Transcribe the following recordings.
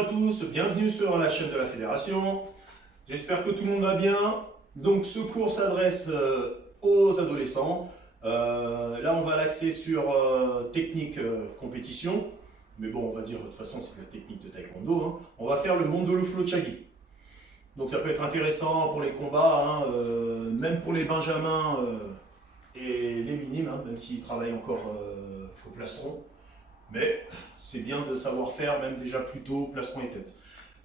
à tous, bienvenue sur la chaîne de la Fédération. J'espère que tout le monde va bien. Donc ce cours s'adresse aux adolescents. Là on va l'axer sur technique compétition. Mais bon, on va dire de toute façon c'est de la technique de taekwondo. Hein. On va faire le Mondolo Flow Chagi. Donc ça peut être intéressant pour les combats, hein, même pour les benjamins et les minimes, hein, même s'ils travaillent encore au plastron. Mais c'est bien de savoir faire, même déjà plus tôt, plastron et tête.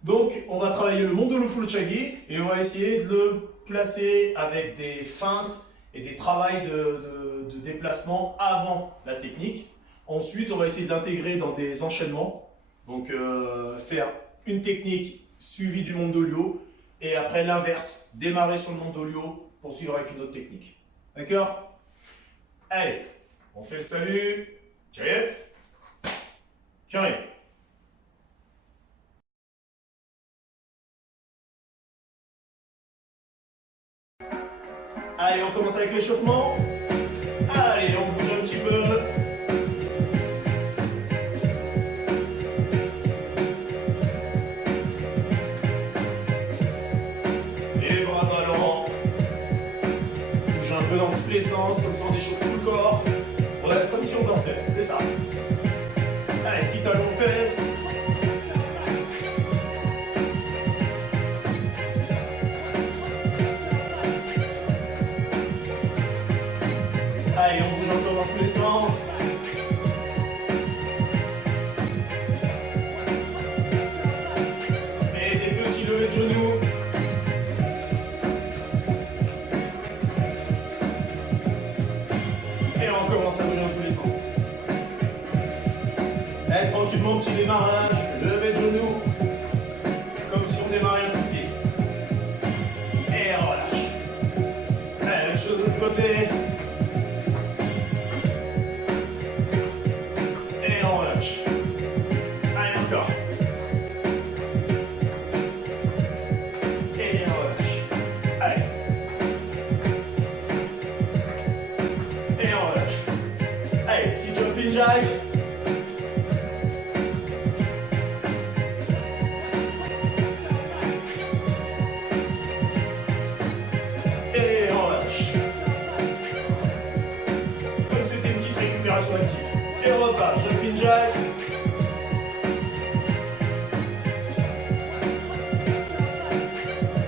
Donc, on va travailler le Mondolo Flow Chagi et on va essayer de le placer avec des feintes et des travails de déplacement avant la technique. Ensuite, on va essayer d'intégrer dans des enchaînements. Donc, faire une technique suivie du Mondolio et après l'inverse, démarrer sur le Mondolio, poursuivre avec une autre technique. D'accord? Allez, on fait le salut. Chariot. Carré. Allez, on commence avec l'échauffement. Allez, on bouge un petit peu. Les bras ballants. Bouge un peu dans tous les sens, comme ça on échauffe tout le corps. Ouais, comme si on dansait, c'est ça. Allez, petit talon fesse. Allez, on bouge encore dans tous les sens. Et des petits levées de genoux. Et on commence à bouger dans tous les sens. Allez, tranquillement, petit démarrage, levée de genoux, comme si on démarrait un coup de pied. Et on relâche. Allez, même chose de l'autre côté. Et on relâche. Allez, encore. Et on relâche. Allez. Et on relâche. Allez, petit jumping jack. Et on relâche. Comme c'était une petite récupération active. Et on repart, jumping jack.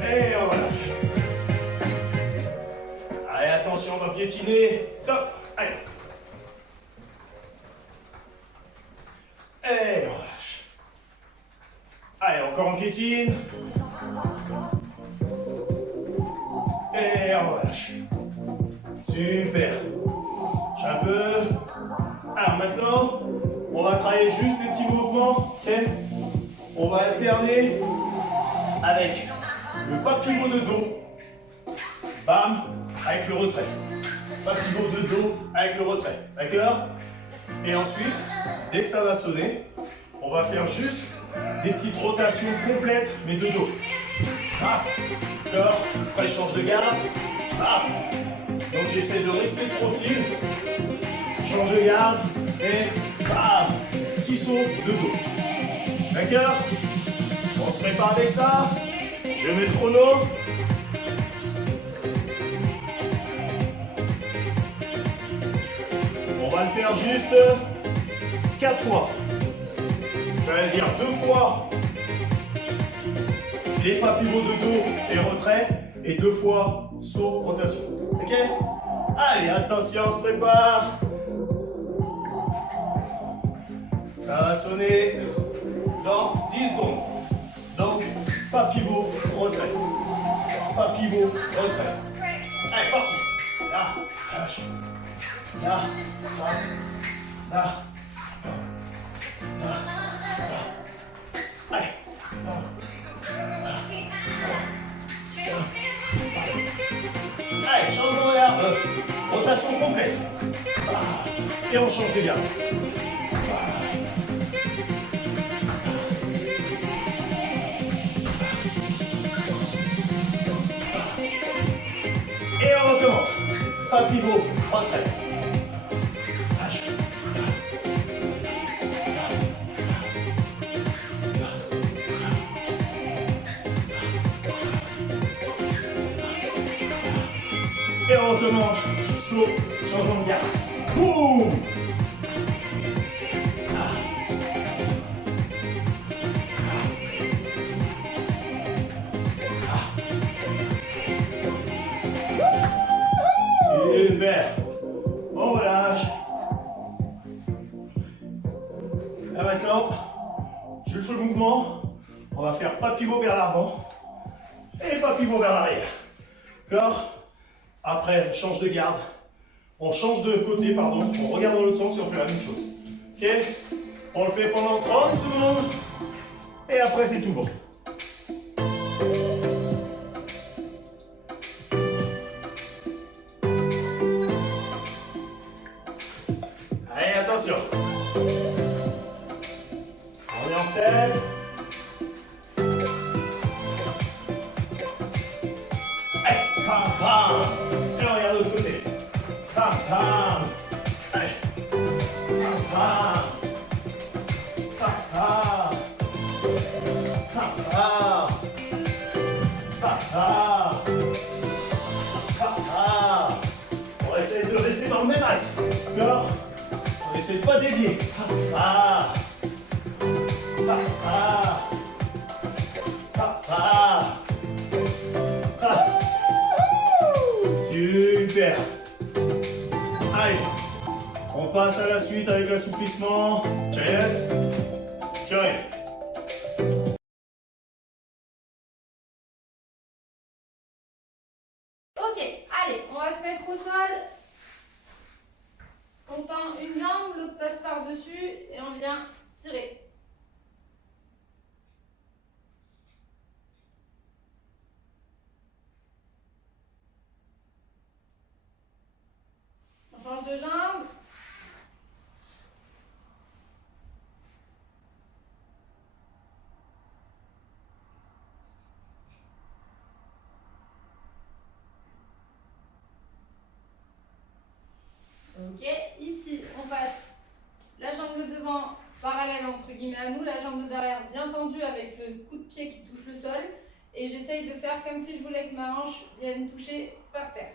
Et on relâche. Allez, attention, on va piétiner. Top. Allez. Et on relâche. Allez, encore on piétine. Et on relâche. Super. Lâche un peu. Alors maintenant, on va travailler juste des petits mouvements. Ok, on va alterner avec le pas pivot de dos. Bam, avec le retrait. Pas pivot de dos avec le retrait. D'accord? Et ensuite, dès que ça va sonner, on va faire juste des petites rotations complètes, mais de dos. Ah, d'accord? Après, je change de garde. Ah. Donc j'essaie de rester de profil. Change de garde. Et bam, petit saut de dos. D'accord? On se prépare avec ça. Je mets le chrono. On va le faire juste 4 fois. Ça veut dire 2 fois les pas pivots de dos et retrait et 2 fois saut rotation. Ok? Allez, attention, on se prépare. Ça va sonner dans 10 secondes. Donc, pas pivot, retrait. Pas pivot, retrait. Allez, parti. Là, lâche. Là, là, là, là, là. Allez. Allez, change de regard. Rotation complète. Et on change de garde. Et on recommence. Pas pivot, retrait. recommence. Saut, changement de garde. Boum. Super. On relâche. Là maintenant, je fais le mouvement. On va faire pas pivot vers l'avant et pas pivot vers l'arrière. D'accord? Après, on change de garde. On change de côté, pardon. On regarde dans l'autre sens et on fait la même chose. Ok? On le fait pendant 30 secondes. Et après, c'est tout bon. Allez, attention. On est en step. Allez, pam, pam. Et on regarde de l'autre côté. Pam, pam. Allez. Pam, pam. Pam, pam. Pam, pam. Pam, pam. Pam, pam. On va essayer de rester dans le même axe. D'accord? On essaie de pas dévier. Ah, ah, ah, ah, ah, ah. Super. Allez, on passe à la suite avec l'assouplissement. Check. Carré. Ok, allez, on va se mettre au sol. On tend une jambe, l'autre passe par-dessus et on vient tirer. On change de jambe. Ok, ici on passe la jambe de devant parallèle entre guillemets à nous, la jambe de derrière bien tendue avec le coup de pied qui touche le sol et j'essaye de faire comme si je voulais que ma hanche vienne toucher par terre.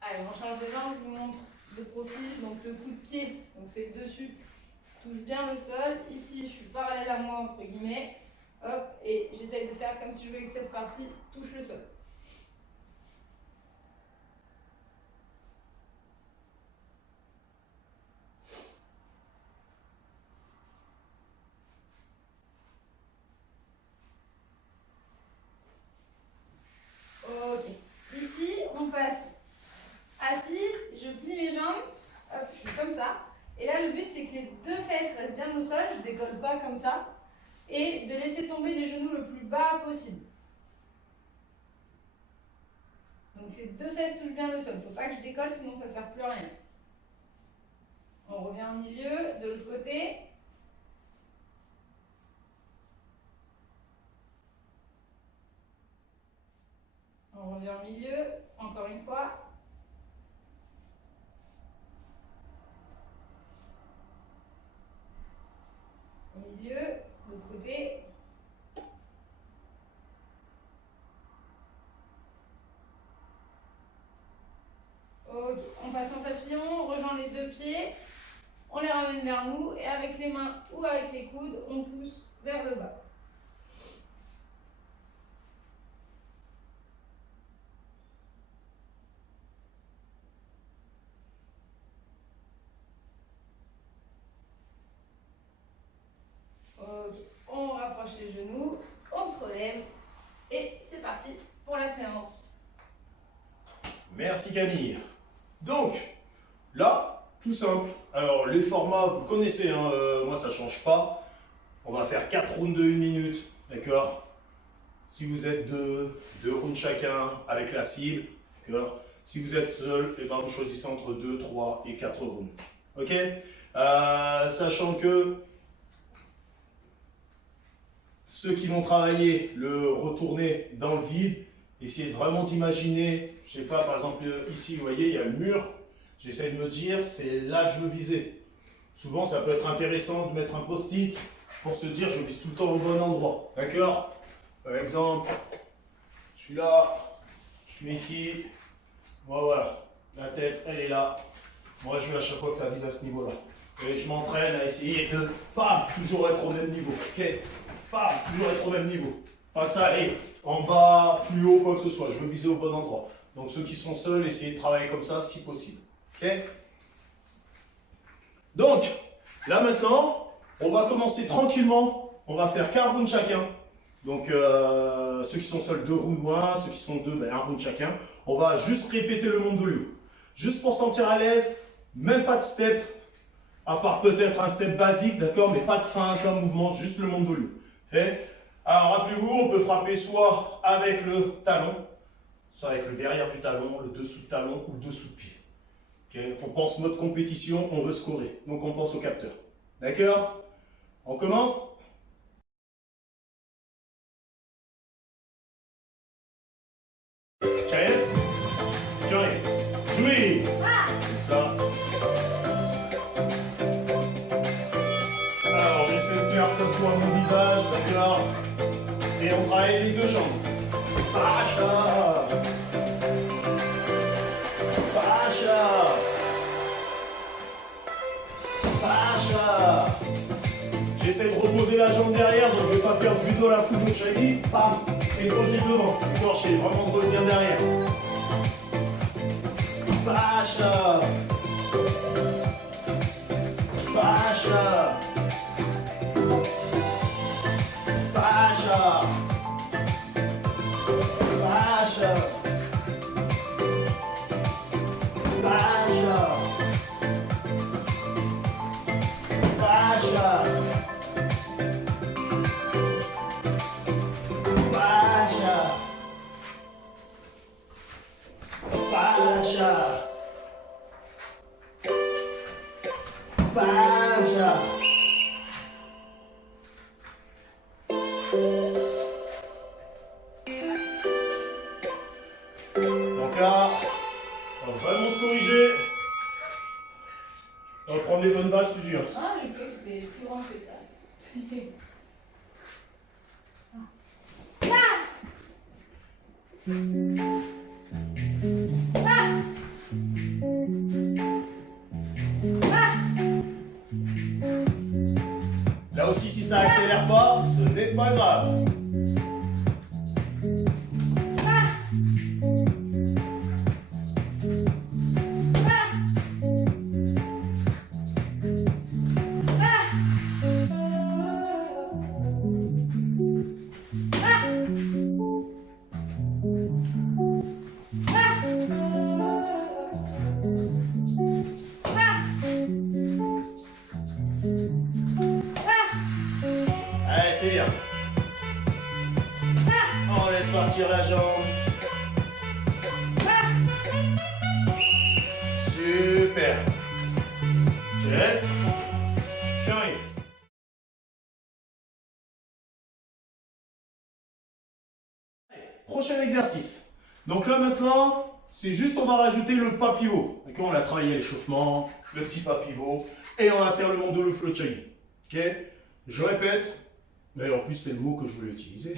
Allez, on change de jambe, je vous montre de profil, donc le coup de pied, donc c'est le dessus, touche bien le sol. Ici, je suis parallèle à moi, entre guillemets. Hop, et j'essaye de faire comme si je voulais que cette partie touche le sol. Ok. Ici, on passe assis, je plie mes jambes, hop, je suis comme ça. Et là, le but, c'est que les deux fesses restent bien au sol, je décolle pas comme ça. Et de laisser tomber les genoux le plus bas possible. Donc les deux fesses touchent bien le sol. Il ne faut pas que je décolle, sinon ça ne sert plus à rien. On revient au milieu, de l'autre côté. On revient au milieu, encore une fois. Au milieu, de l'autre côté. Ok, on passe en papillon, on rejoint les deux pieds, on les ramène vers nous et avec les mains ou avec les coudes, on pousse vers le bas. Ok, on rapproche les genoux, on se relève et c'est parti pour la séance. Merci Camille. Donc, là, tout simple. Alors, les formats, vous connaissez, hein, moi ça ne change pas. On va faire 4 rounds de 1 minute, d'accord? Si vous êtes deux rounds chacun avec la cible, d'accord? Si vous êtes seul, eh ben, vous choisissez entre 2, 3 et 4 rounds. Ok? Sachant que ceux qui vont travailler le retourner dans le vide, essayez vraiment d'imaginer, je sais pas, par exemple ici, vous voyez, il y a le mur. J'essaie de me dire, c'est là que je veux viser. Souvent, ça peut être intéressant de mettre un post-it pour se dire je vise tout le temps au bon endroit. D'accord? Par exemple, je suis là, je mets ici, voilà, la tête, elle est là. Moi, je veux à chaque fois que ça vise à ce niveau-là. Et je m'entraîne à essayer de, bam, toujours être au même niveau. Ok? Bam, toujours être au même niveau. Pas que ça aille en bas, plus haut, quoi que ce soit. Je veux viser au bon endroit. Donc, ceux qui sont seuls, essayez de travailler comme ça si possible. Ok? Donc, là maintenant, on va commencer tranquillement. On va faire qu'un round chacun. Donc, ceux qui sont seuls, 2 rounds ou 1. Ceux qui sont 2, ben, 1 round chacun. On va juste répéter le mondolio. Juste pour sentir à l'aise, même pas de step. À part peut-être un step basique, d'accord, mais pas de fin comme mouvement, juste le mondolio. Okay. Alors, rappelez-vous, on peut frapper soit avec le talon, soit avec le derrière du talon, le dessous de talon ou le dessous de pied. Okay. On pense mode compétition, on veut scorer. Donc, on pense au capteur. D'accord? On commence? Giant, Giant, jouez! Comme ça. Alors, j'essaie de faire que ça soit mon visage, d'accord? Et on travaille les 2 jambes. Pacha! Pacha! Pacha! J'essaie de reposer la jambe derrière, donc je ne vais pas faire du judo à la foot de Shaggy. Pam! Et poser devant. D'accord, j'essaie vraiment de revenir derrière. Pacha! Pacha! Pacha! Pacha! Pacha! Pacha! Pacha! Pacha! Donc là, on va vraiment se corriger. On va prendre les bonnes bases, tu dis. Ah, j'ai cru que c'était plus grand que ça. Là aussi, si ça accélère pas, ce n'est pas grave. Allez, c'est bien. On laisse partir la jambe. Super. Jette. J'arrive. Prochain exercice. Donc là maintenant, c'est juste on va rajouter le pas pivot. D'accord, on a travaillé l'échauffement, le petit pas pivot, et on va faire le mondolio flow chagi. Ok. Je répète, mais en plus c'est le mot que je voulais utiliser.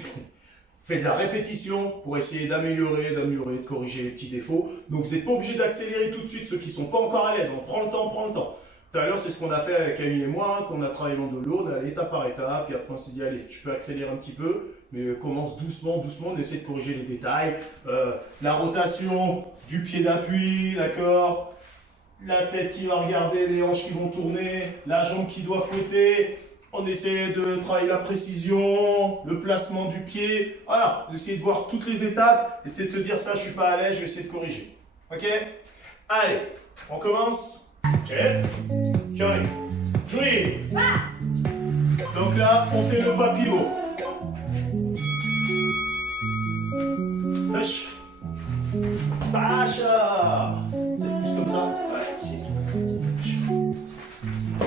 Faites de la répétition pour essayer d'améliorer, de corriger les petits défauts. Donc vous n'êtes pas obligé d'accélérer tout de suite ceux qui ne sont pas encore à l'aise. On prend le temps, on prend le temps. Tout à l'heure, c'est ce qu'on a fait avec Camille et moi, hein, quand on a travaillé le mondolio, on est allé étape par étape, puis après on s'est dit, allez, je peux accélérer un petit peu, mais commence doucement, doucement, on essaie de corriger les détails. La rotation du pied d'appui, d'accord, la tête qui va regarder, les hanches qui vont tourner, la jambe qui doit fouetter. On essaie de travailler la précision, le placement du pied. Voilà, vous essayez de voir toutes les étapes, essayez de se dire ça, je suis pas à l'aise, je vais essayer de corriger. Ok? Allez, on commence. Jet, Johnny, Jouez. Donc là, on fait le pas pivot. Touch. Pacha. Peut-être plus comme ça. Ouais, si.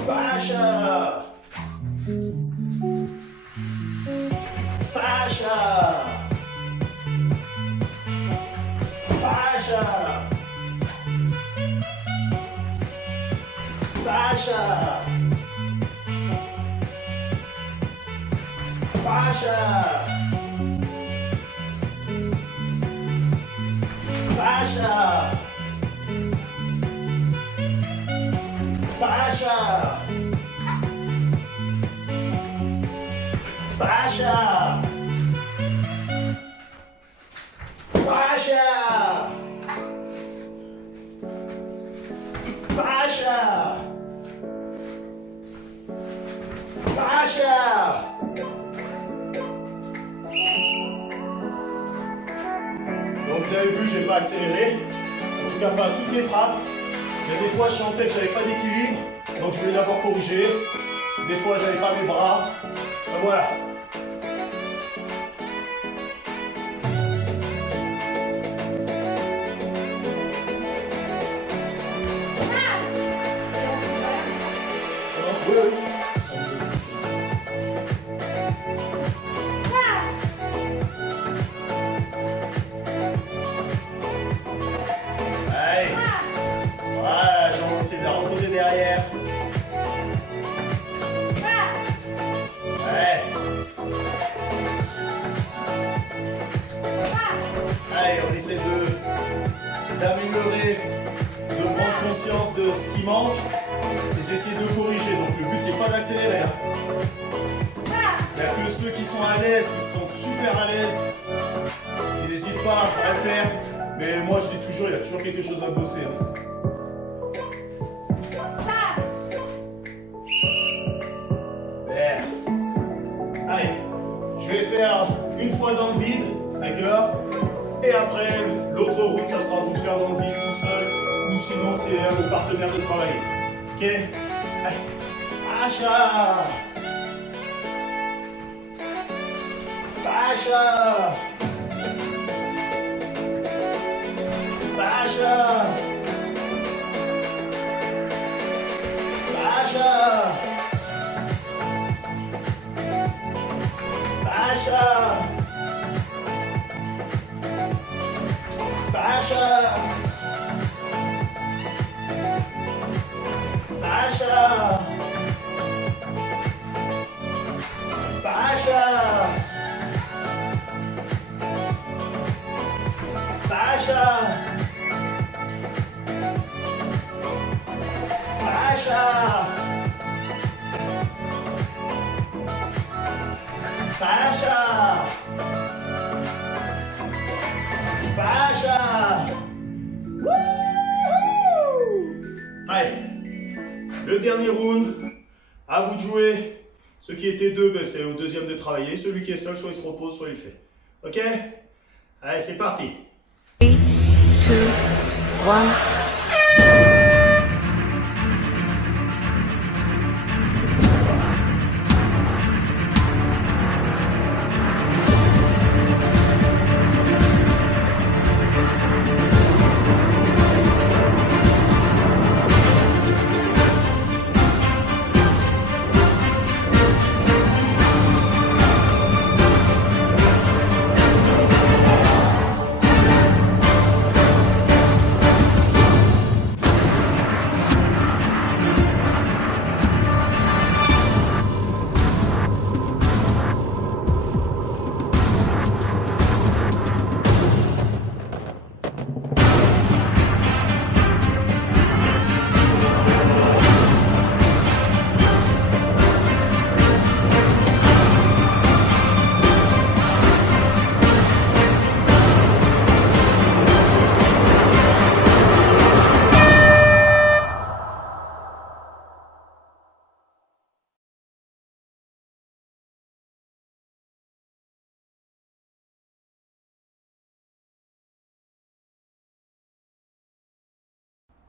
Pacha. Pacha. Pacha. Pacha. Baixa. Baixa. Baixa. Baixa. Baixa. Baixa. Baixa. Donc vous avez vu, j'ai pas accéléré, en tout cas pas toutes les frappes. Il y a des fois je sentais que j'avais pas d'équilibre, donc je vais d'abord corriger. Des fois j'avais pas mes bras. Et voilà. Oui, oui. Allez. Voilà, j'en essaie de la reposer derrière. Ouais. Allez, on essaie d'améliorer, de prendre conscience de ce qui manque et d'essayer de corriger. Donc le but n'est pas d'accélérer. Il n'y a que ceux qui sont à l'aise, qui sont super à l'aise, qui n'hésitent pas à le faire. Mais moi je dis toujours, il y a toujours quelque chose à bosser. Bien. Allez, je vais faire une fois dans le vide, d'accord? Et après, l'autre route, ça sera vous de faire dans le vide tout seul, ou sinon c'est le partenaire de travail. Ok? Allez. Baixa! Baixa! Baixa! Baixa! Baixa! Baixa! Baixa! Baixa! Baixa! Baixa! Baixa! Baixa! Wouhou! Allez, le dernier round, à vous de jouer. Ceux qui étaient deux, ben c'est au deuxième de travailler. Celui qui est seul, soit il se repose, soit il fait. Ok? Allez, c'est parti. 3, 2, 1.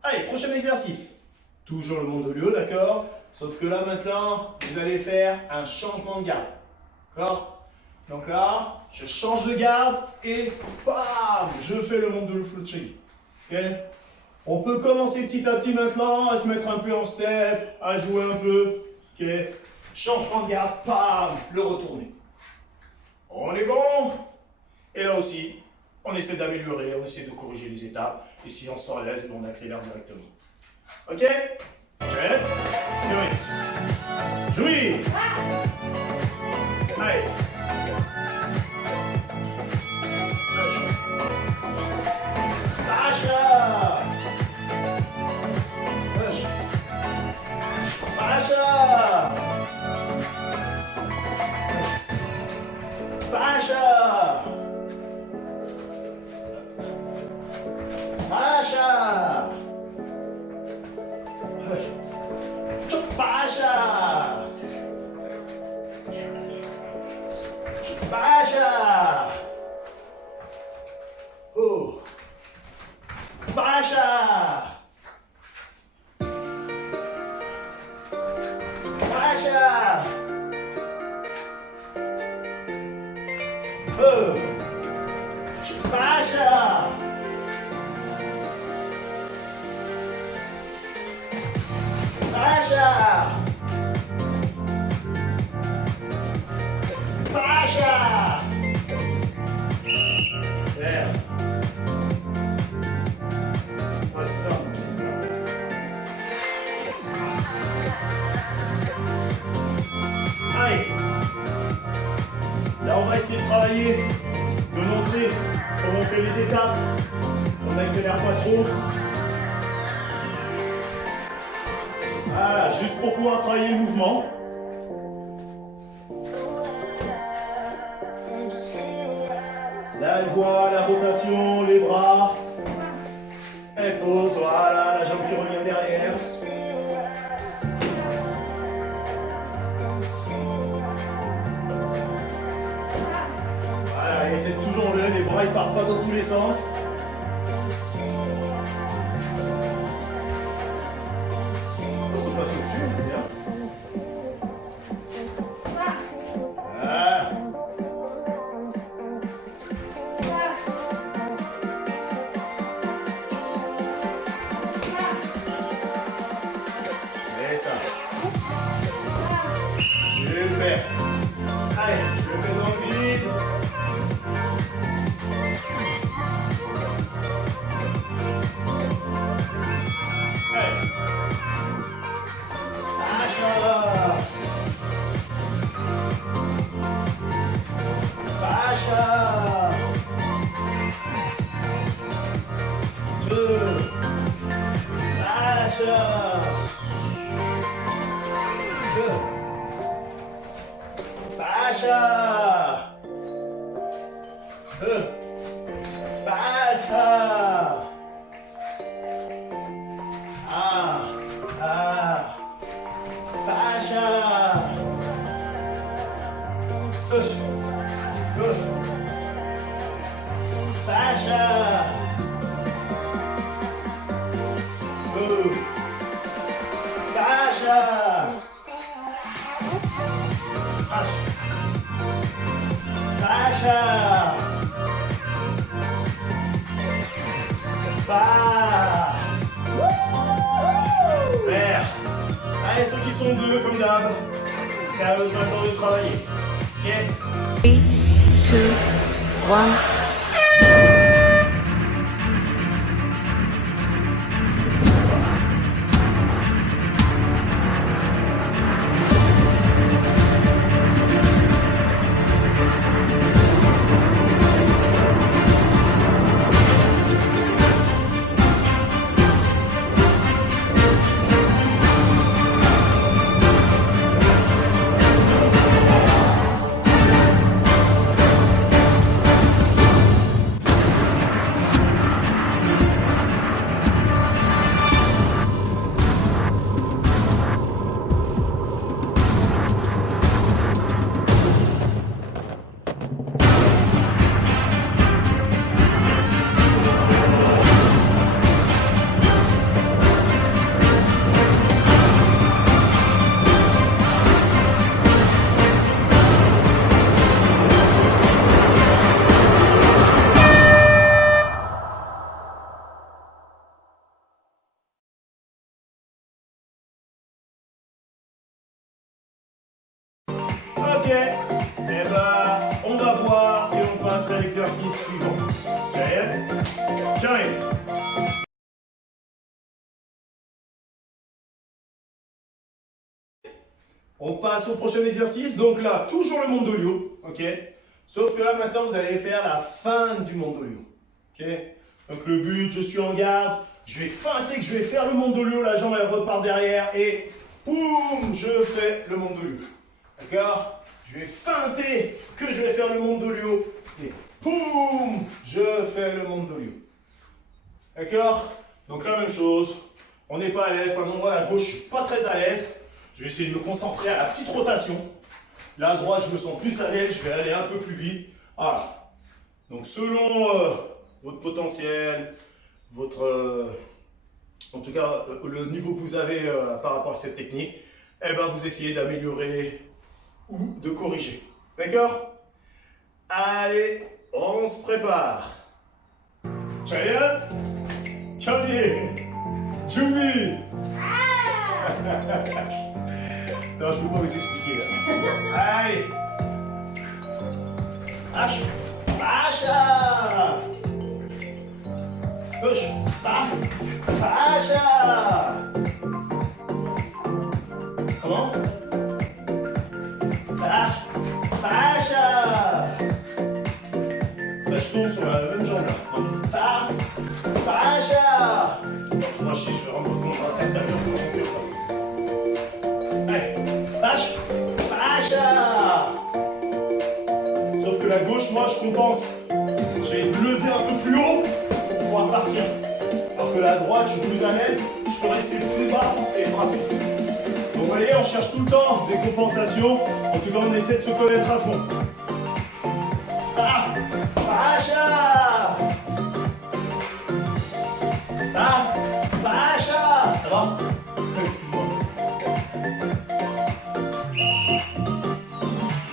Allez, prochain exercice. Toujours le mondolio, d'accord? Sauf que là maintenant, vous allez faire un changement de garde. D'accord? Donc là, je change de garde et bam, je fais le mondolio fluctuing. Ok? On peut commencer petit à petit maintenant à se mettre un peu en step, à jouer un peu. Ok? Changement de garde, bam, le retourner. On est bon? Et là aussi, on essaie d'améliorer, on essaie de corriger les étapes. Et si on s'en laisse, on accélère directement. Ok? Prêt? Jouez! Allez! Baixa. Baixa. Baixa. Baixa. Baixa. Baixa. Oh. Baixa. Baixa. Oh. Baixa. Baixa. Baixa. É. Ouais, c'est ça. Allez. Là, on va essayer de travailler, de montrer comment on fait les étapes. On n'accélère pas trop. Voilà, juste pour pouvoir travailler le mouvement. Là, elle voit la rotation, les bras. Elle pose, voilà, la jambe qui revient derrière. Voilà, et c'est toujours les bras ils partent pas dans tous les sens. On se passe au-dessus, bien. Voilà. Et ça. Super. Allez, je le fais dans le vide. Allez. Baixa. Baixa. 2. Baixa. 2. Baixa. 2. Baixa. Baixa. 2. Baixa. 2. Baixa. Baixa. Bah. Super. Allez, ceux qui sont deux, comme d'hab, c'est à eux maintenant de travailler. Ok? 3, 2, 1. Ok, eh ben, on va voir et on passe à l'exercice suivant. Giant. On passe au prochain exercice. Donc là, toujours le Mondolio, ok? Sauf que là, maintenant, vous allez faire la fin du Mondolio. Ok. Donc le but, je suis en garde, je vais feinter que je vais faire le mondolio, la jambe elle repart derrière et boum, je fais le mondolio. D'accord? Je vais feinter que je vais faire le mondolio et boum, je fais le mondolio. D'accord? Donc la même chose, on n'est pas à l'aise, par exemple moi à gauche je ne suis pas très à l'aise, je vais essayer de me concentrer à la petite rotation. Là à droite je me sens plus à l'aise, je vais aller un peu plus vite. Voilà. Donc selon votre potentiel, votre, en tout cas le niveau que vous avez par rapport à cette technique, eh ben, vous essayez d'améliorer ou de corriger. D'accord? Allez, on se prépare. Chaya, Kali, Jumi. Non, je ne peux pas vous expliquer. Allez. H. Pacha. Push. Pacha. Comment? Pacha. Là, je tourne sur la même jambe. Pacha. Moi, je vais vraiment retourner dans la tête d'avion pour faire ça. Allez. Pacha. Sauf que la gauche, moi, je compense. J'ai levé un peu plus haut pour pouvoir partir. Alors que la droite, je suis plus à l'aise, je peux rester plus bas et frapper. Donc vous voyez, on cherche tout le temps des compensations. En tout cas, on essaie de se connaître à fond. Pacha. Pacha. Ça va? Excuse-moi.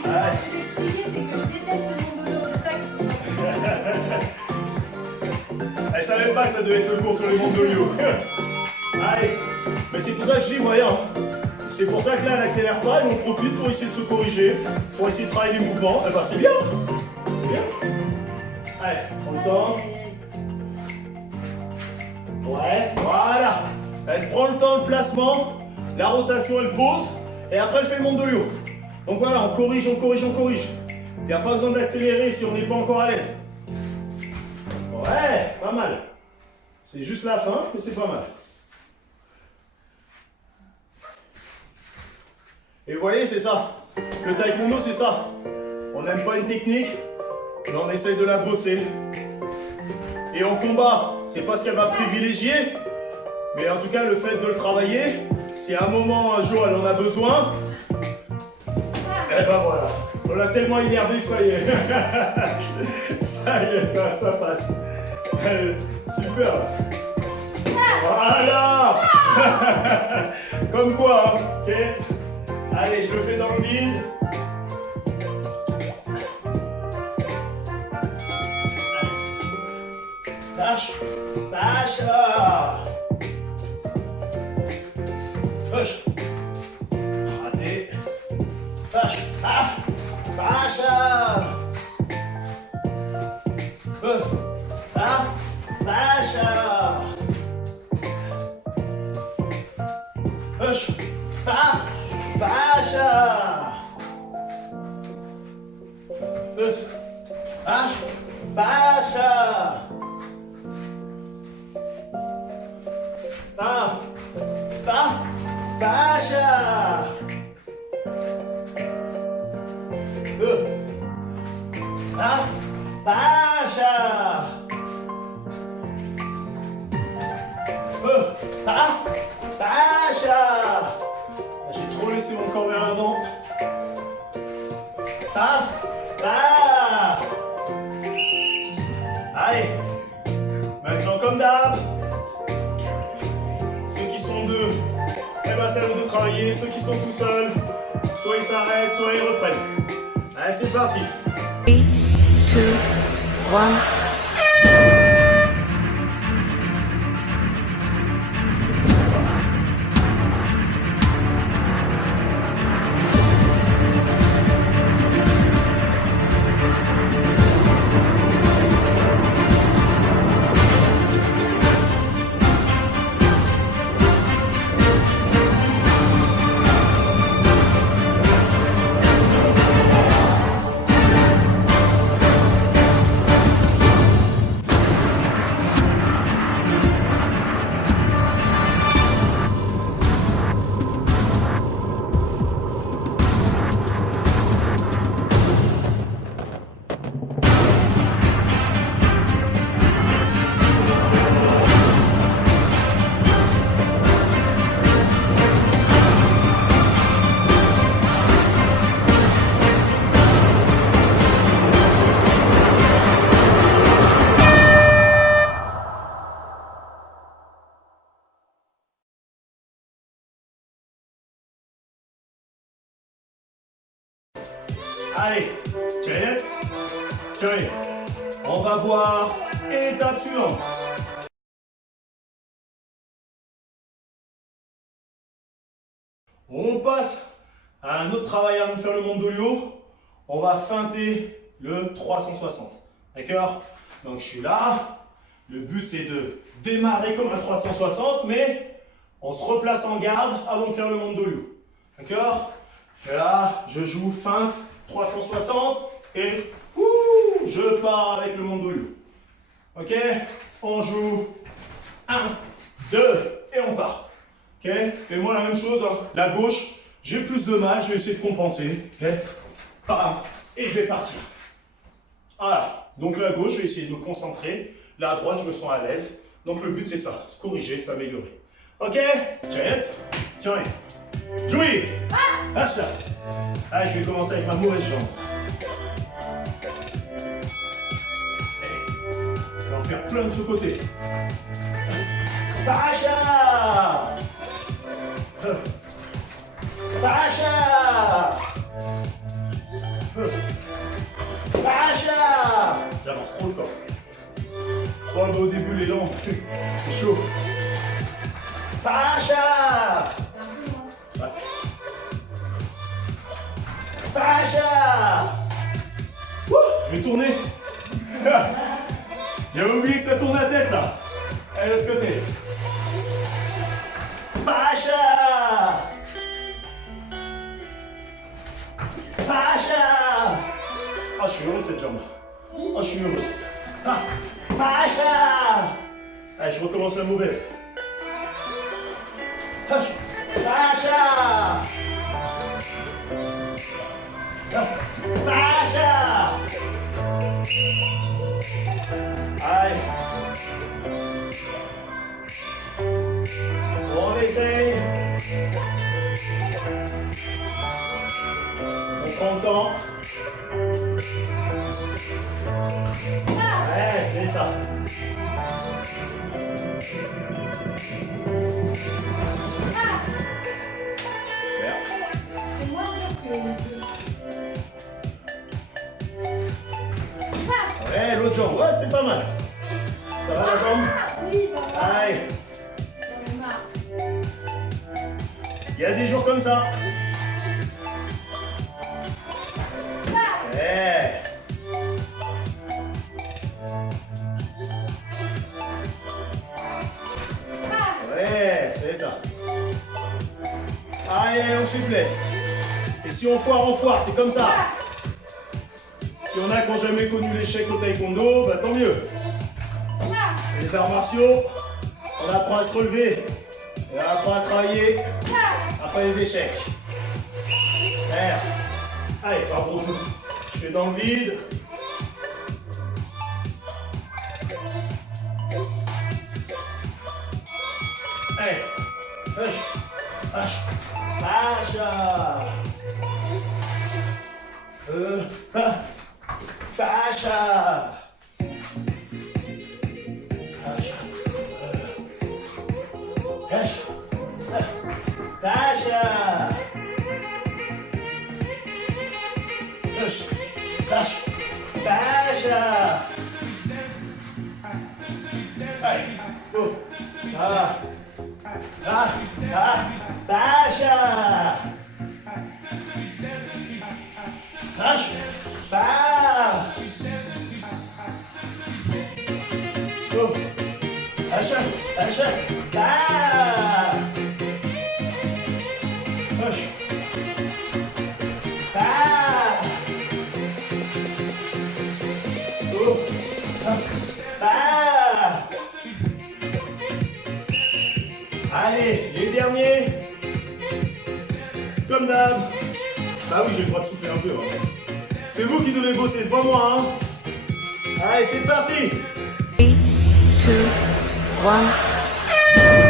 Vous expliquer, c'est que je déteste le mondolo, c'est ça qu'il faut. Elle savait pas que ça devait être le cours sur les mondolio. Allez, mais c'est pour ça que je dis, voyons. C'est pour ça que là, elle n'accélère pas et on profite pour essayer de se corriger, pour essayer de travailler les mouvements. Eh ben, c'est bien. C'est bien. Allez, prends le temps. Ouais, voilà. Elle prend le temps de placement, la rotation, elle pose, et après, elle fait le mondolio. Donc voilà, on corrige, on corrige, on corrige. Il n'y a pas besoin d'accélérer si on n'est pas encore à l'aise. Ouais, pas mal. C'est juste la fin, mais c'est pas mal. Et vous voyez, c'est ça. Le taekwondo, c'est ça. On n'aime pas une technique, mais on essaye de la bosser. Et en combat, c'est pas ce qu'elle va privilégier, mais en tout cas, le fait de le travailler, si à un moment, un jour, elle en a besoin, eh ben voilà. On l'a tellement énervé que ça y est. Ça y est, ça passe. Allez, super. Voilà. Comme quoi, hein, ok. Allez, je le fais dans le vide. Tâche, tâche. Push. Raté. Tâche, tâche, tâche. Push. Baixa! Baixa! Baixa! Baixa! Baixa! J'ai trop laissé mon corps vers l'avant. Allez. Maintenant, comme d'hab, ceux qui sont deux, eh ben, c'est à vous de travailler. Ceux qui sont tout seuls, soit ils s'arrêtent, soit ils reprennent. Allez, c'est parti. 3, 2, 1. Allez, tiens, tiens. On va voir étape suivante. On passe à un autre travail avant de faire le mondolio. On va feinter le 360. D'accord? Donc je suis là. Le but c'est de démarrer comme un 360, mais on se replace en garde avant de faire le mondolio. D'accord? Et là, je joue feinte 360 et je pars avec le mondolio. Ok? On joue 1, 2 et on part. Ok? Et moi la même chose, hein. La gauche, j'ai plus de mal, je vais essayer de compenser. Ok? Bam, et je vais partir. Voilà. Donc la gauche, je vais essayer de me concentrer. La droite, je me sens à l'aise. Donc le but c'est ça, se corriger, de s'améliorer. Ok? Tiens, tiens. Jouez! Ah ça! Ah, je vais commencer avec ma mauvaise jambe. Je vais en faire plein de ce côté. Pacha! Pacha! Pacha! J'avance trop le corps. Oh, mais au début, l'élan, c'est chaud. Pacha! Ouais. Pacha! Je vais tourner. J'avais oublié que ça tourne la tête là. Allez, de l'autre côté. Pacha! Pacha! Ah, je suis heureux de cette jambe. Ah, je suis heureux. Ah, Pacha! Allez, je recommence la mauvaise. Pacha! Pacha! Allez. On essaye. On prend le temps. Ouais, c'est ça. Super. C'est moins dur que le deux. Ouais, l'autre jambe. Ouais, c'est pas mal. Ça va la jambe? Oui, ça va. Allez. J'en ai marre. Il y a des jours comme ça. Ouais. Ouais, c'est ça. Allez, on souplesse. Et si on foire, c'est comme ça. Si on a qui n'ont jamais connu l'échec au taekwondo, bah tant mieux. Les arts martiaux, on apprend à se relever. Et on apprend à travailler après les échecs. Merde. Allez, pardon. Je fais dans le vide. Allez. Hush. Hush. Pacha. Pacha. Tasha! Push! Push! Tasha! Allez, go! Ah! Ah! Ah! Tasha! Push! Ah! Go! Tasha! Tasha! Ah! Push. Ah. Oh. Ah. Allez, les derniers. Comme d'hab. Ah oui, j'ai le droit de souffler un peu. Hein. C'est vous qui devez bosser, pas moi. Hein. Allez, c'est parti. 3, 2, 1.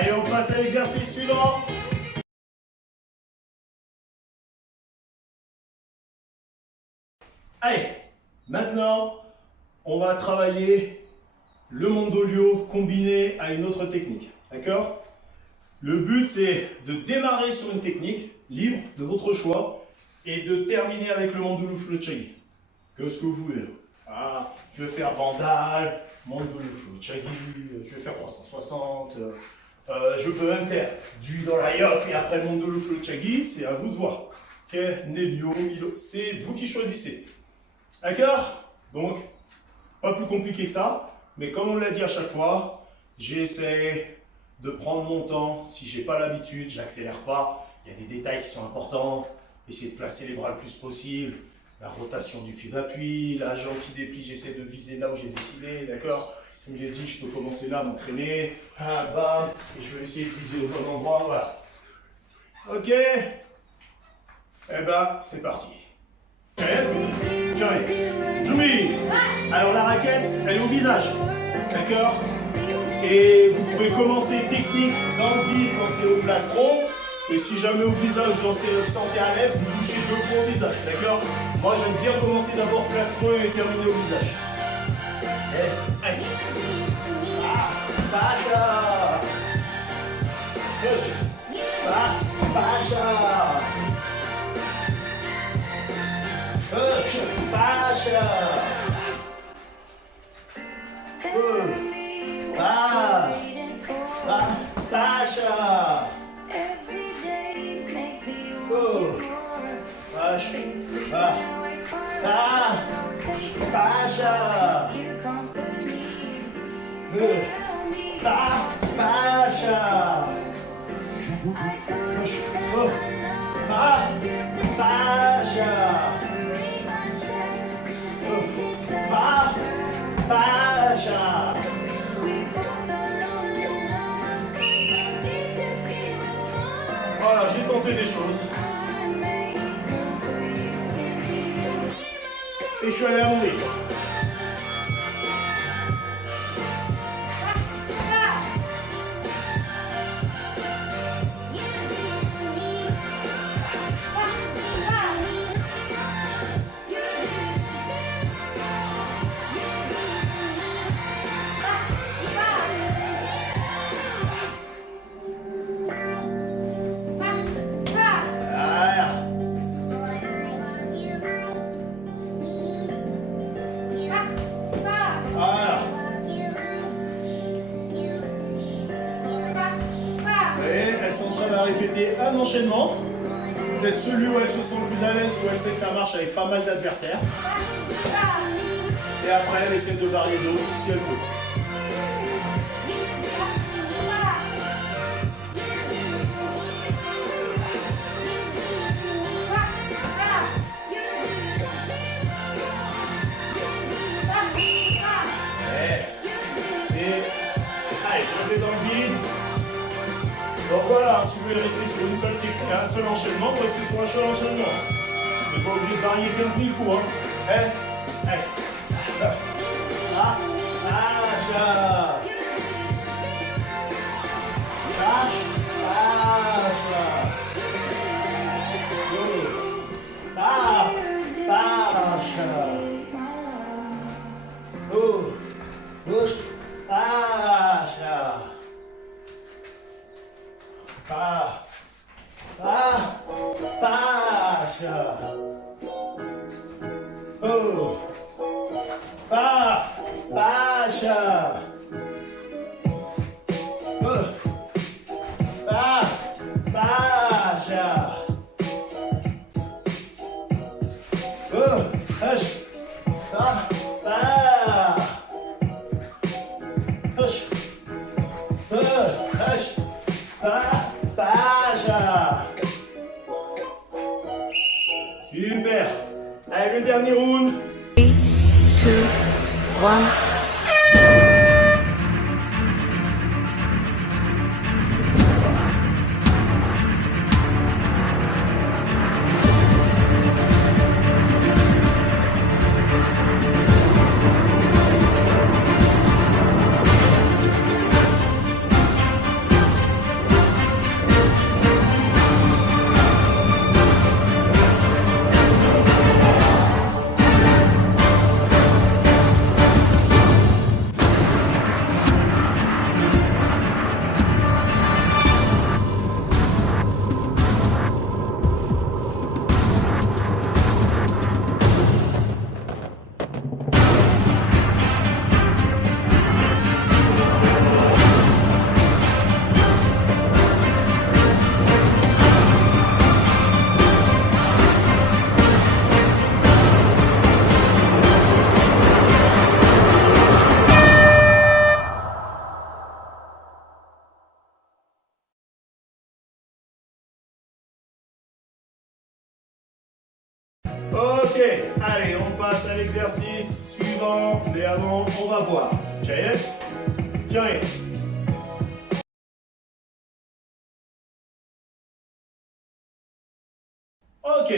Allez, on passe à l'exercice suivant. Allez, maintenant, on va travailler le mondolio combiné à une autre technique. D'accord? Le but, c'est de démarrer sur une technique libre de votre choix et de terminer avec le mondolio flochagi. Qu'est-ce que vous voulez là? Ah, je vais faire bandal, mondolio flochagi, je vais faire 360. Je peux même faire du dans la yop et après mondolio flochagi, c'est à vous de voir. Ok, Nelio, Milo, c'est vous qui choisissez. D'accord? Donc, pas plus compliqué que ça, mais comme on l'a dit à chaque fois, j'essaie de prendre mon temps. Si j'ai pas l'habitude, j'accélère pas. Il y a des détails qui sont importants. Essayer de placer les bras le plus possible. La rotation du pied d'appui, la jambe qui déplie, j'essaie de viser là où j'ai décidé, d'accord? Comme j'ai dit, je peux commencer là, m'entraîner, bam, et je vais essayer de viser au bon endroit, voilà. Ok? Eh ben, c'est parti. Prête? Carré. Jumi. Alors la raquette, elle est au visage, d'accord? Et vous pouvez commencer technique dans le vide quand c'est au plastron. Et si jamais au visage, vous sentez à l'aise, vous touchez 2 fois au visage, d'accord? Moi, j'aime bien commencer d'abord plastron et terminer au visage. Allez. Pacha. Push. Pacha. Push. Pacha. Pacha. Pacha. Voilà, j'ai tenté des choses. Et je suis allé à mon rythme. Répéter un enchaînement, peut-être celui où elle se sent le plus à l'aise, où elle sait que ça marche avec pas mal d'adversaires. Et après, elle essaie de varier d'autres si elle peut. Allez, je le fais dans le vide. Donc voilà, si vous voulez rester sur une seule technique, un seul enchaînement, vous restez sur un seul enchaînement. Vous n'êtes pas obligé de varier 15 000 coups. Hein. Allez. Super. Allez, le dernier round. 3, 2, 1. Ok, allez, on passe à l'exercice suivant. Mais avant, on va voir. Jayet, tiens. Ok.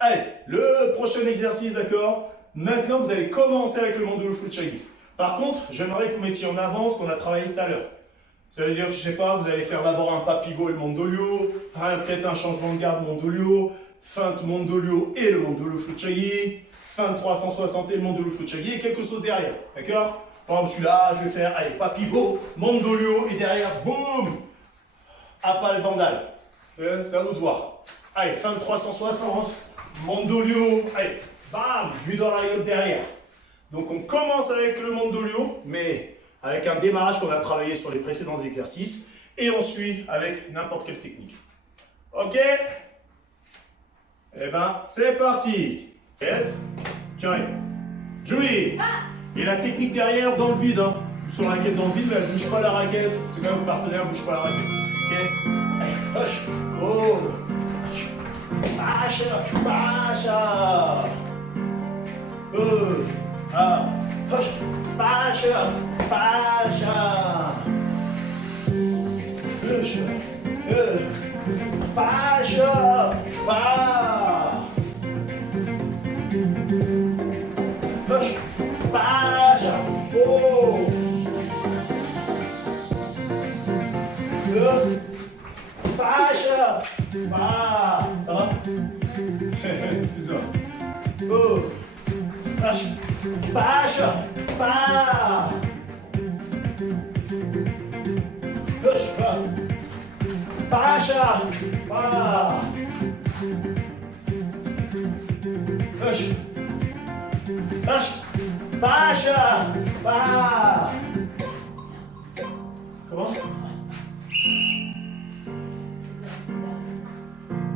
Allez, le prochain exercice, d'accord? Maintenant, vous allez commencer avec le Mandolo Flucciaghi. Par contre, j'aimerais que vous mettiez en avant ce qu'on a travaillé tout à l'heure. Ça veut dire que, je sais pas, vous allez faire d'abord un pas pivot et le Mondolio, peut-être un changement de garde Mondolio, feinte Mondolio et le Mandolo Flucciaghi, feinte 360 et le Mandolo Flucciaghi et quelque chose derrière, d'accord? Par exemple, je suis là, je vais faire, allez, pas pivot, Mondolio et derrière, boum, Appal Bandal. C'est à vous de voir. Allez, feinte 360, Mondolio, allez, bam, je lui donne la yoke derrière. Donc on commence avec le Mondolio, mais avec un démarrage qu'on a travaillé sur les précédents exercices, et on suit avec n'importe quelle technique. Ok? Eh ben, c'est parti. Tête, tiens, jouez. Et la technique derrière dans le vide, hein. Sur la raquette dans le vide, mais elle ne bouge pas la raquette. C'est quand même votre partenaire, ne bouge pas la raquette. Ok? Allez, push. Oh. Pacha, pacha. Ah. Push. Pacha, pacha. Push. Pacha, pa. Push. Pacha. Oh. Pacha. Pa. Ça va? C'est ça. Oh. Pacha. Pacha. Pa. Push. Pa. Pacha. Pa. Push. Push. Pacha. Pa. Comment?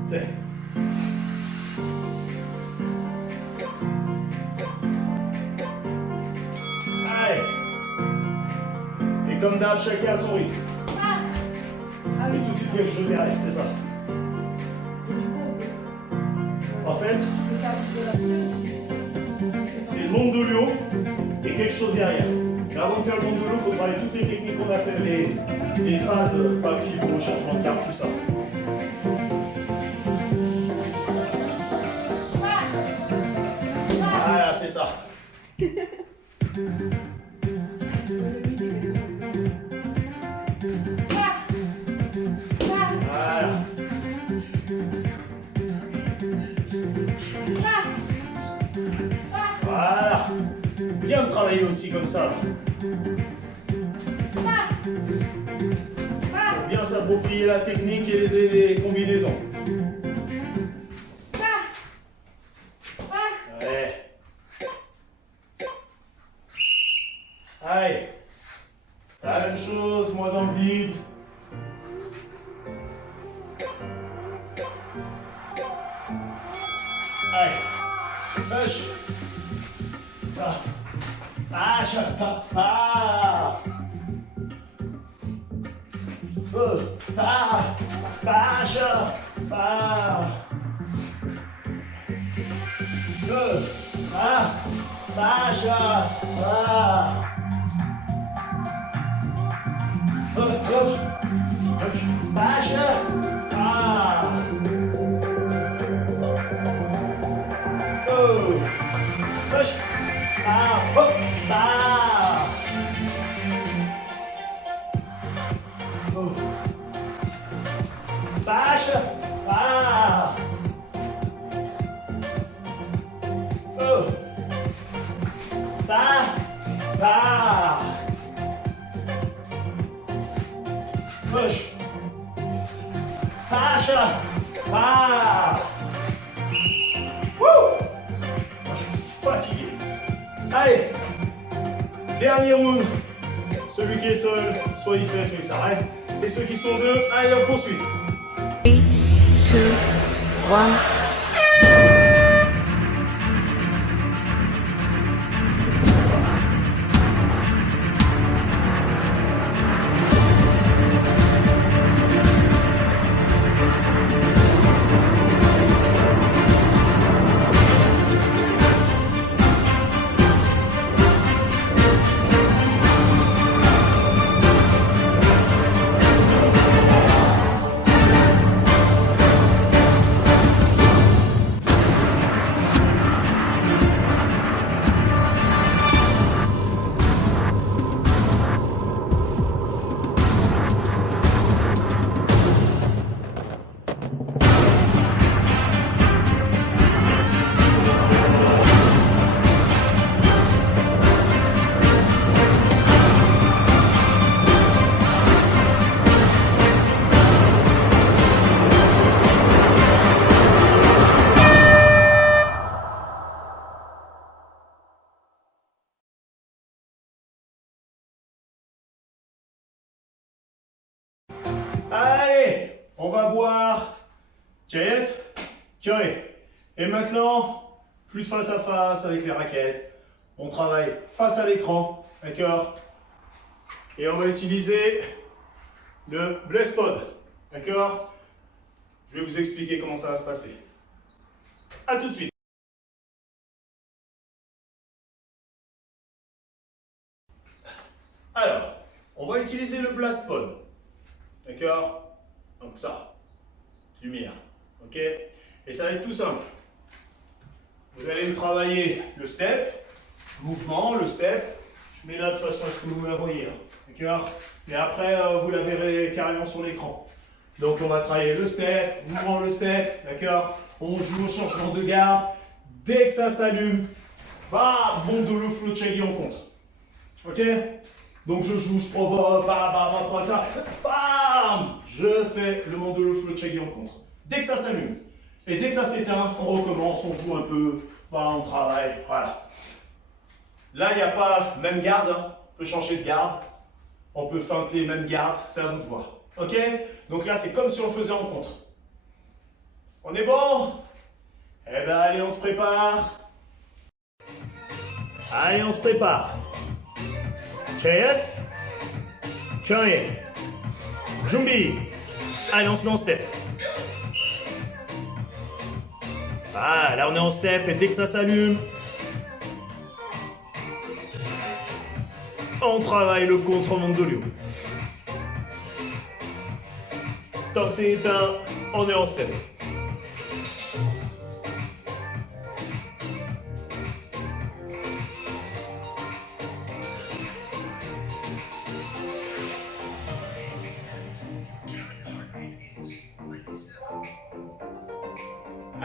Tiens. Allez. Et comme d'hab, chacun à son rythme. Ah Et oui. tout de suite quelque chose derrière, c'est ça. Et du coup, En fait, je peux faire de la queue. c'est le Mondolio et quelque chose derrière. Mais avant de faire le Mondolio, il faut travailler toutes les techniques qu'on a fait, les phases, pas le pivot, changement de garde, tout ça. Voilà, c'est ça. Voilà. Voilà. C'est bien de travailler aussi comme ça. Pour bien s'approprier la technique et les combinaisons. Ouais. Allez. La même chose, moi dans le vide. Allez. Push. Ah. Ah, chata. Ah. Ah. Pacha. Ah. Ah. Pacha. Ah. Push. Push. Pacha. Ah. Oh. Push. Ah. Hop. Ah. Oh. Pacha. Ah. Oh. Pa. Pa. Push. Pacha. Pa. Wouh. Moi, je suis fatigué. Allez. Dernier round. Celui qui est seul, soit il fait, soit il s'arrête. Et ceux qui sont deux, allez, on poursuit. 3, 2, 1. on va boire Chayette, Kyoé. Et maintenant, plus face à face avec les raquettes. On travaille face à l'écran, d'accord? Et on va utiliser le Blast Pod, d'accord? Je vais vous expliquer comment ça va se passer. A tout de suite. Alors, on va utiliser le Blast Pod, d'accord? Donc ça, lumière, ok? Et ça va être tout simple. Vous allez me travailler le step, mouvement, le step. Je mets là de façon à ce que vous me la voyez, d'accord? Et après, vous la verrez carrément sur l'écran. Donc on va travailler le step, mouvement, le step, d'accord? On joue au changement de garde. Dès que ça s'allume, bam, Mondolo Flow Chaggy en contre. Ok? Donc je joue, je provoque, bam, je fais le Mondolo Flow Chaggy en contre. Dès que ça s'allume. Et dès que ça s'éteint, on recommence, on joue un peu, on travaille, voilà. Là, il n'y a pas même garde, hein. On peut changer de garde, on peut feinter même garde, c'est à vous de voir. Ok? Donc là, c'est comme si on faisait en contre. On est bon? Eh bien, allez, on se prépare. Allez, on se prépare. Chayette, Kyoé, Jumbi. Allez, on se met en step. Ah, là on est en step et dès que ça s'allume, on travaille le contre Mondolio. Tant que c'est éteint, on est en step.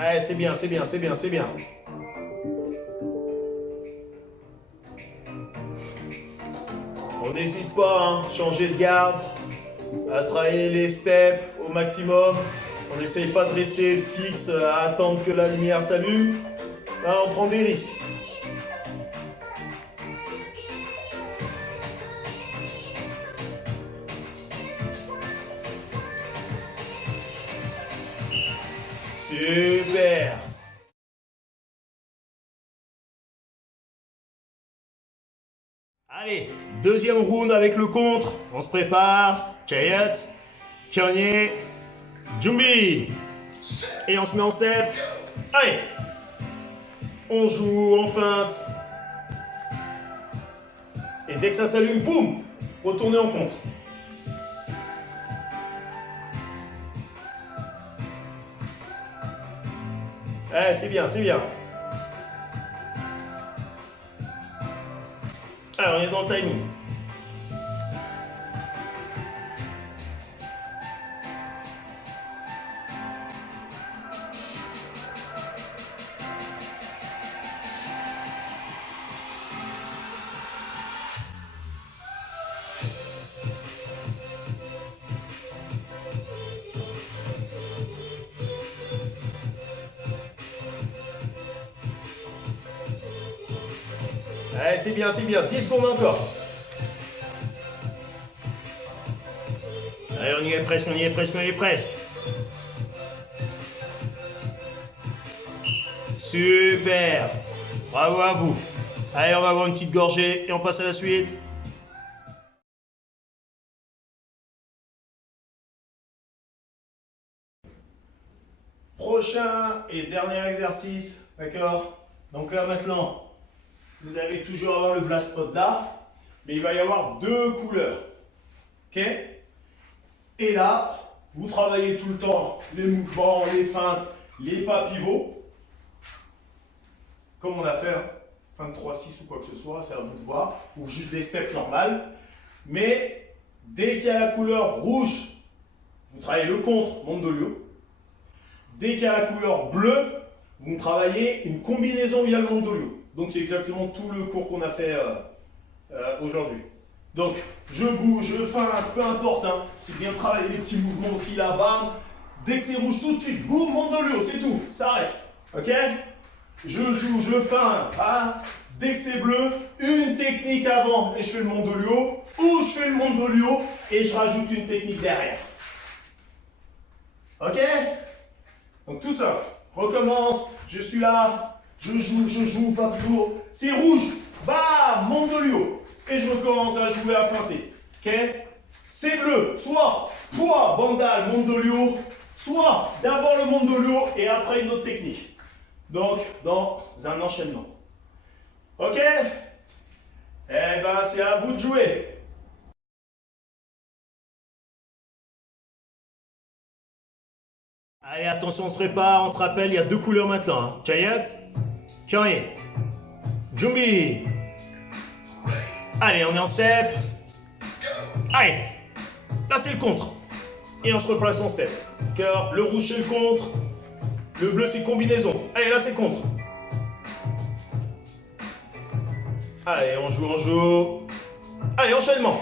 Allez, c'est bien, c'est bien, c'est bien, c'est bien. On n'hésite pas, hein, changer de garde, à travailler les steps au maximum. On n'essaye pas de rester fixe à attendre que la lumière s'allume. Là, on prend des risques. Super. Allez, deuxième round avec le contre. On se prépare. Chayette, Kyoé, Jumbi. Et on se met en step. Allez. On joue en feinte. Et dès que ça s'allume, boum, retournez en contre. Eh, c'est bien, c'est bien. Alors, on est dans le timing. Allez, c'est bien, c'est bien. 10 secondes encore. Allez, on y est presque, on y est presque, on y est presque. Super. Bravo à vous. Allez, on va avoir une petite gorgée et on passe à la suite. Prochain et dernier exercice, d'accord? Donc là maintenant, vous allez toujours avoir le Blast Pod là, mais il va y avoir deux couleurs. Ok? Et là, vous travaillez tout le temps les mouvements, les feintes, les pas pivots. Comme on a fait, hein, feinte 3-6 ou quoi que ce soit, c'est à vous de voir, ou juste des steps normales. Mais dès qu'il y a la couleur rouge, vous travaillez le contre Mondolio. Dès qu'il y a la couleur bleue, vous travaillez une combinaison via le Mondolio. Donc c'est exactement tout le cours qu'on a fait aujourd'hui. Donc je bouge, je feinte, peu importe. Hein, c'est bien de travailler les petits mouvements aussi là-bas. Dès que c'est rouge, tout de suite, boum, Mondolio, c'est tout. Ça arrête. Ok? Je joue, je feinte. Hein. Dès que c'est bleu, une technique avant et je fais le Mondolio. Ou je fais le Mondolio et je rajoute une technique derrière. Ok? Donc tout simple. Recommence. Je suis là. Je joue, pas plus haut. C'est rouge. Bam! Monte de haut. Et je recommence à jouer à feinter. Ok? C'est bleu. Soit poids, bandal, monte de haut. Soit d'abord le monte de haut et après une autre technique. Donc, dans un enchaînement. Ok? Eh ben, c'est à vous de jouer. Allez, attention, on se prépare, on se rappelle, il y a 2 couleurs maintenant. Hein. Chayat, Kyrie, Jumbi. Allez, on est en step. Allez, là c'est le contre. Et on se replace en step. Cœur, le rouge c'est le contre. Le bleu c'est combinaison. Allez, là c'est contre. Allez, on joue. Allez, enchaînement.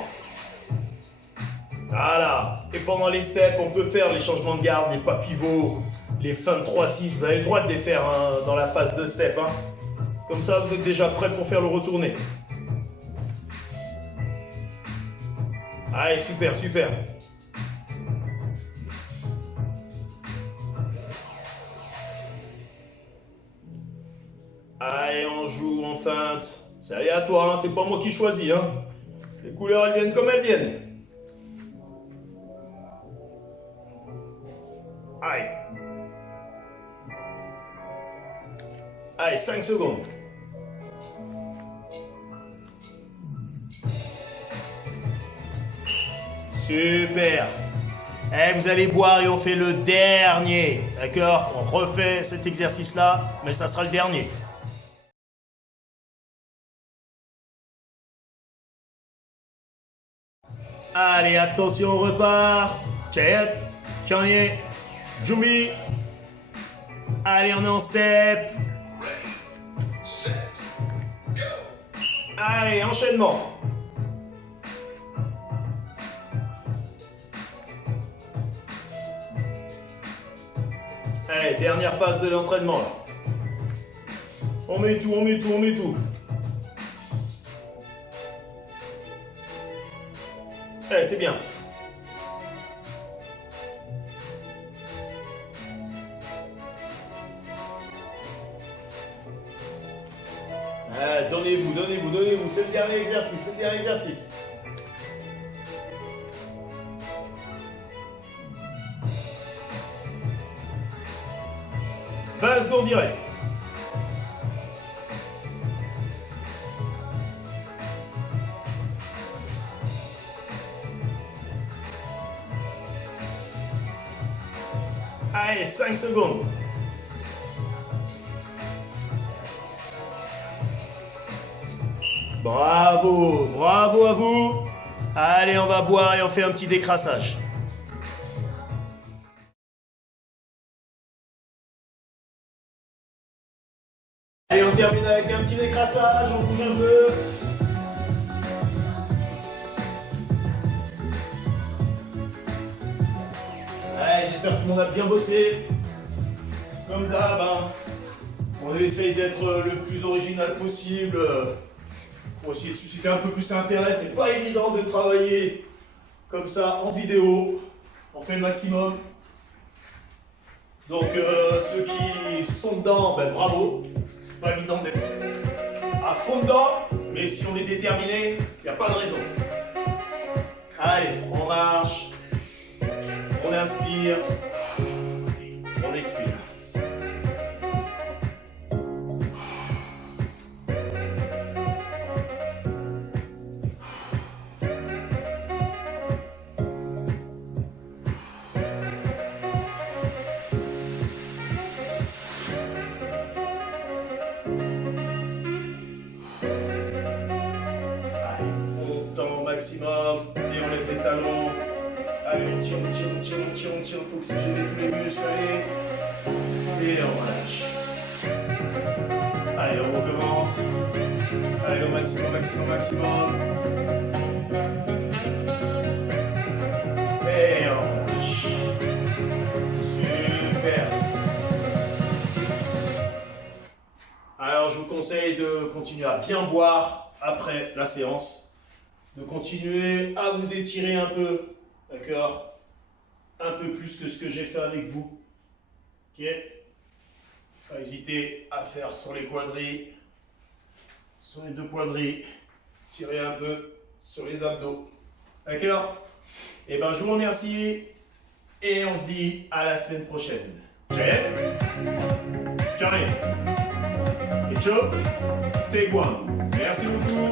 Voilà. Et pendant les steps, on peut faire les changements de garde, les pas pivots, les fins de 3-6. Vous avez le droit de les faire hein, dans la phase de step. Hein. Comme ça, vous êtes déjà prêt pour faire le retourné. Allez, super, super. Allez, on joue, on feinte. C'est aléatoire, hein, c'est pas moi qui choisis. Hein. Les couleurs, elles viennent comme elles viennent. Allez. Allez, 5 secondes. Super. Eh, vous allez boire et on fait le dernier. D'accord? On refait cet exercice-là, mais ça sera le dernier. Allez, attention, on repart. Chet, Kanye, Jumi. Allez, on est en step. Allez, enchaînement. Allez, dernière phase de l'entraînement. On met tout, on met tout, on met tout. Allez, c'est bien. Allez, donnez-vous, donnez-vous, donnez-vous. C'est le dernier exercice, c'est le dernier exercice. « 20 secondes, il reste. Allez, 5 secondes. Bravo, bravo à vous. Allez, on va boire et on fait un petit décrassage. Allez, on termine avec un petit décrassage, on bouge un peu. Allez, j'espère que tout le monde a bien bossé. Comme d'hab, hein, on essaye d'être le plus original possible. Pour essayer de susciter un peu plus d'intérêt. C'est pas évident de travailler comme ça en vidéo. On fait le maximum. Donc ceux qui sont dedans, ben, bravo. C'est pas évident d'être à fond dedans, mais si on est déterminé, il n'y a pas de raison. Allez, on marche, on inspire, on expire. Maximum, et on lève les talons. Allez, on tire, on tire, on tire, on tire, on tire. Il faut oxygéner tous les muscles. Allez. Et on relâche. Allez, on recommence. Allez, au maximum, maximum, maximum. Et on relâche. Super. Alors, je vous conseille de continuer à bien boire après la séance. De continuer à vous étirer un peu, d'accord? un peu plus que ce que j'ai fait avec vous. Ok? Pas hésiter à faire sur les quadris, sur les 2 quadris, tirer un peu sur les abdos. D'accord? Et ben je vous remercie et on se dit à la semaine prochaine. Jeff, Johnny et Joe, take one. Merci beaucoup.